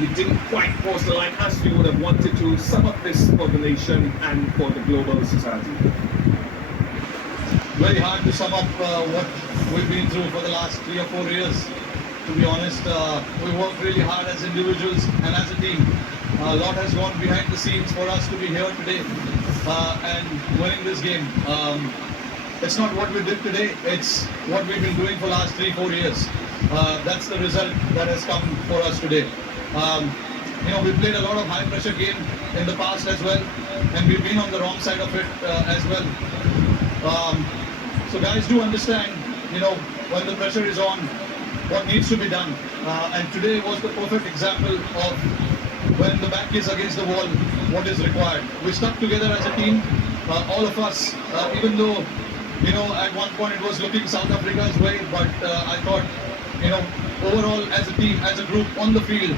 you didn't quite cross the line as you would have wanted to. Sum up this for the nation and for the global society. Very hard to sum up what we've been through for the last 3 or 4 years. To be honest, we worked really hard as individuals and as a team. A lot has gone behind the scenes for us to be here today and winning this game. It's not what we did today, it's what we've been doing for the last 3 or 4 years. That's the result that has come for us today. We played a lot of high pressure game in the past as well, and we've been on the wrong side of it as well. So guys do understand, when the pressure is on, what needs to be done. And today was the perfect example of when the back is against the wall, what is required. We stuck together as a team, all of us, even though, at one point it was looking South Africa's way, but I thought, overall as a team, as a group on the field,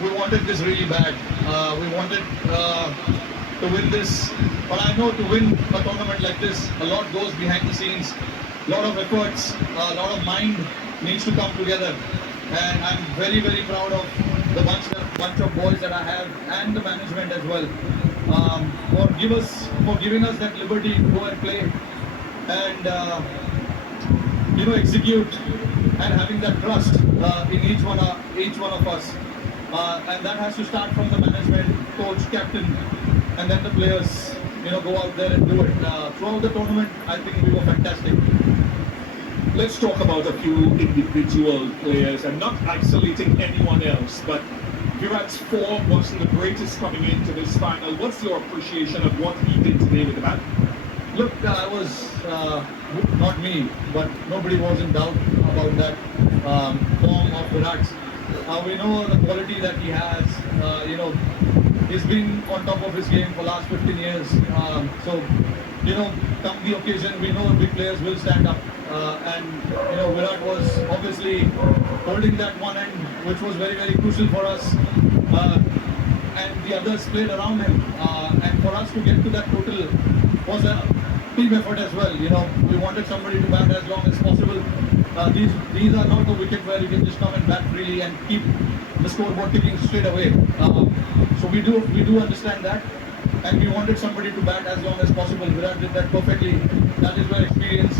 we wanted this really bad. We wanted to win this. But I know to win a tournament like this, a lot goes behind the scenes, a lot of efforts, a lot of mind needs to come together. And I'm very, very proud of the bunch of boys that I have and the management as well for giving us that liberty to go and play and execute and having that trust in each one of us. And that has to start from the management, coach, captain, and then the players, go out there and do it. Throughout the tournament, I think we were fantastic. Let's talk about a few individual players and not isolating anyone else, but Virat's form wasn't the greatest coming into this final. What's your appreciation of what he did today with the bat? Look, I was, not me, but nobody was in doubt about that form of Virat's. We know the quality that he has. He's been on top of his game for the last 15 years. Come the occasion, we know big players will stand up. Virat was obviously holding that one end, which was very, very crucial for us. And the others played around him. And for us to get to that total was a team effort as well. We wanted somebody to bat as long as possible. These are not the wicket where you can just come and bat freely and keep the scoreboard ticking straight away. So we do understand that, and we wanted somebody to bat as long as possible. Virat did that perfectly. That is where experience,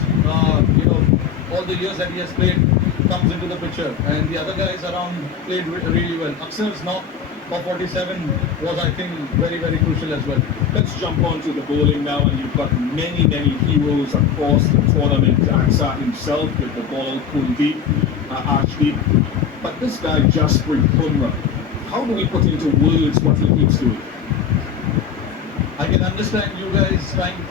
all the years that he has played comes into the picture. And the other guys around played really well. Aksar's knock for 47 was, I think, very, very crucial as well. Let's jump on to the bowling now, and you've got many, many heroes across the tournament. Axar himself with the ball, Kuldeep, Arshdeep. But this guy, Jasprit Bumrah, how do we put into words what he keeps doing? I can understand you guys trying to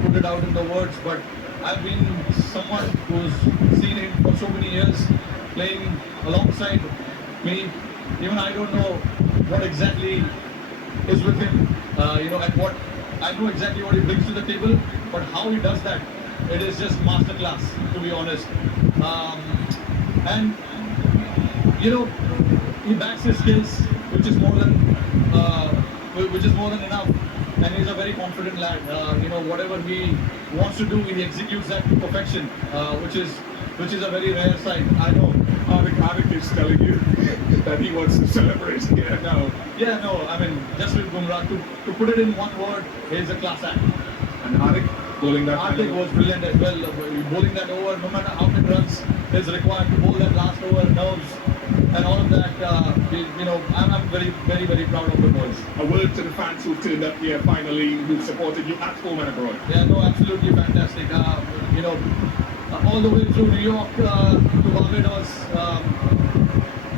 put it out in the words, but I've been someone who's seen him for so many years, playing alongside me. Even I don't know what exactly is with him, and what I know exactly what he brings to the table, but how he does that, it is just masterclass, to be honest. He backs his skills, which is more than enough. And he's a very confident lad. Whatever he wants to do, he executes that to perfection, which is a very rare sight. I know. Hardik is telling you that he wants to celebrate here now. Yeah, no, Jasprit Bumrah, to put it in one word, he's a class act. And Hardik bowling that. Hardik was brilliant as well. Bowling that over, no matter how many runs is required to bowl that last over, nerves, and all of that. I'm very, very, very proud of the boys. A word to the fans who turned up here finally, who supported you at home and abroad. Yeah, no, absolutely fantastic. All the way through New York to Barbados,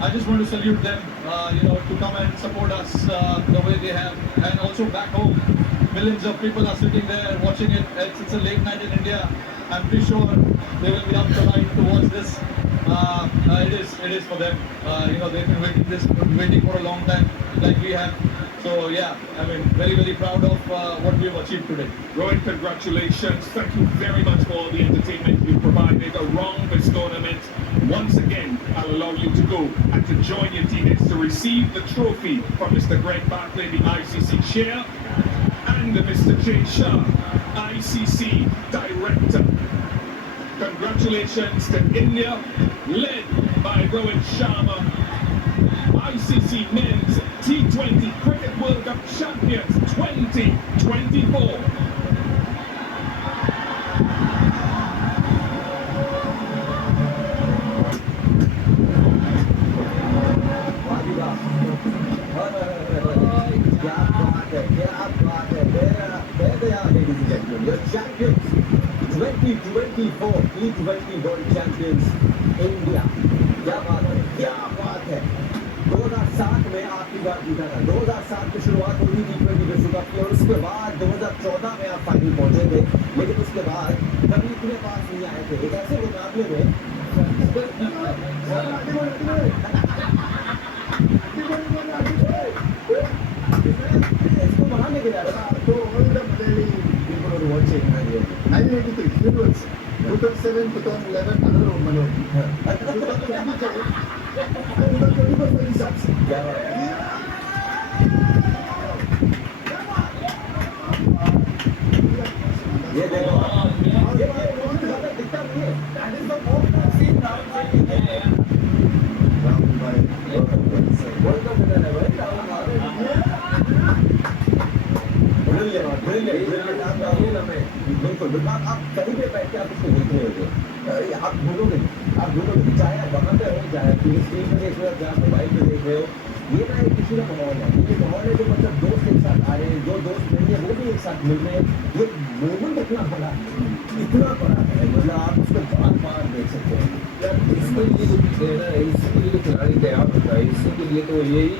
I just want to salute them, to come and support us the way they have. And also back home, millions of people are sitting there watching it. It's a late night in India. I'm pretty sure they will be up tonight to watch this. It is for them. They've been waiting for a long time, like we have. So yeah, very, very proud of what we've achieved today. Rohit, congratulations. Thank you very much for all the entertainment you provided around this tournament. Once again, I'll allow you to go and to join your teammates to receive the trophy from Mr. Greg Barclay, the ICC chair, and Mr. Jay Shah, ICC director. Congratulations to India, led by Rohit Sharma. ICC Men's T20 Cricket World Cup Champions 2024. The champions, 2024 T20 World Champions India. क्या बात है 2007 में आखिरी बार जीता था। 2007 में शुरुआत हुई T20 विश्व कप की और उसके बाद 2014 में आप फाइनल पहुंचे थे, लेकिन उसके बाद कभी इतने पास नहीं आए थे। एक ऐसे मुकाबले में इसको बढ़ाने के लिए So all the Malayali people are watching. 1983, onwards. 2007, 2011, another Malayali. 2020, 2021 results. क्या बात है? ये देखो ये दिखता नहीं है। That is the most I've seen now. Rahul bhai, World Cup winner है भाई राहुल। Brilliant आप राहुल हमें बिल्कुल आप कहीं पे बैठ के आप इसको देख रहे होगे, आप भूलोगे चाहे आप वहाँ पे हो चाहे टीवी स्क्रीन पे देख रहे हो चाहे आप मोबाइल पे देख रहे हो, ये ना एक किसी का माहौल है। ये माहौल है जो मतलब दोस्त एक साथ आए, जो दोस्त मिल रहे वो भी एक साथ मिल रहे हैं। ये मोमेंट इतना बड़ा है, मतलब आप उसको बार देख सकते हैं। इसके लिए जो है ना, इसके लिए जो खिलाड़ी तैयार होता है, इसके लिए तो यही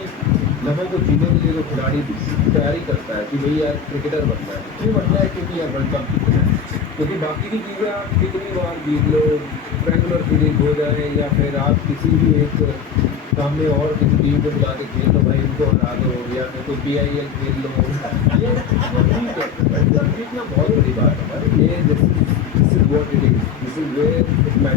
लम्हों को जीने के लिए तो खिलाड़ी तैयारी करता है कि भाई यार क्रिकेटर बनना है। क्यों बनना है? क्योंकि यार वर्ल्ड कप जीतना है। क्योंकि बाकी की चीज़ें आप कितनी बार जीत लो, रेगुलर फील्डिंग हो जाए या फिर आप किसी भी एक सामने और किसी टीम को बुला के खेल लो, भाई उनको हरा दो या फिर कोई PIL खेल लो, ये ठीक है। जीतना बहुत बड़ी बात है। ये this is what it is, this is where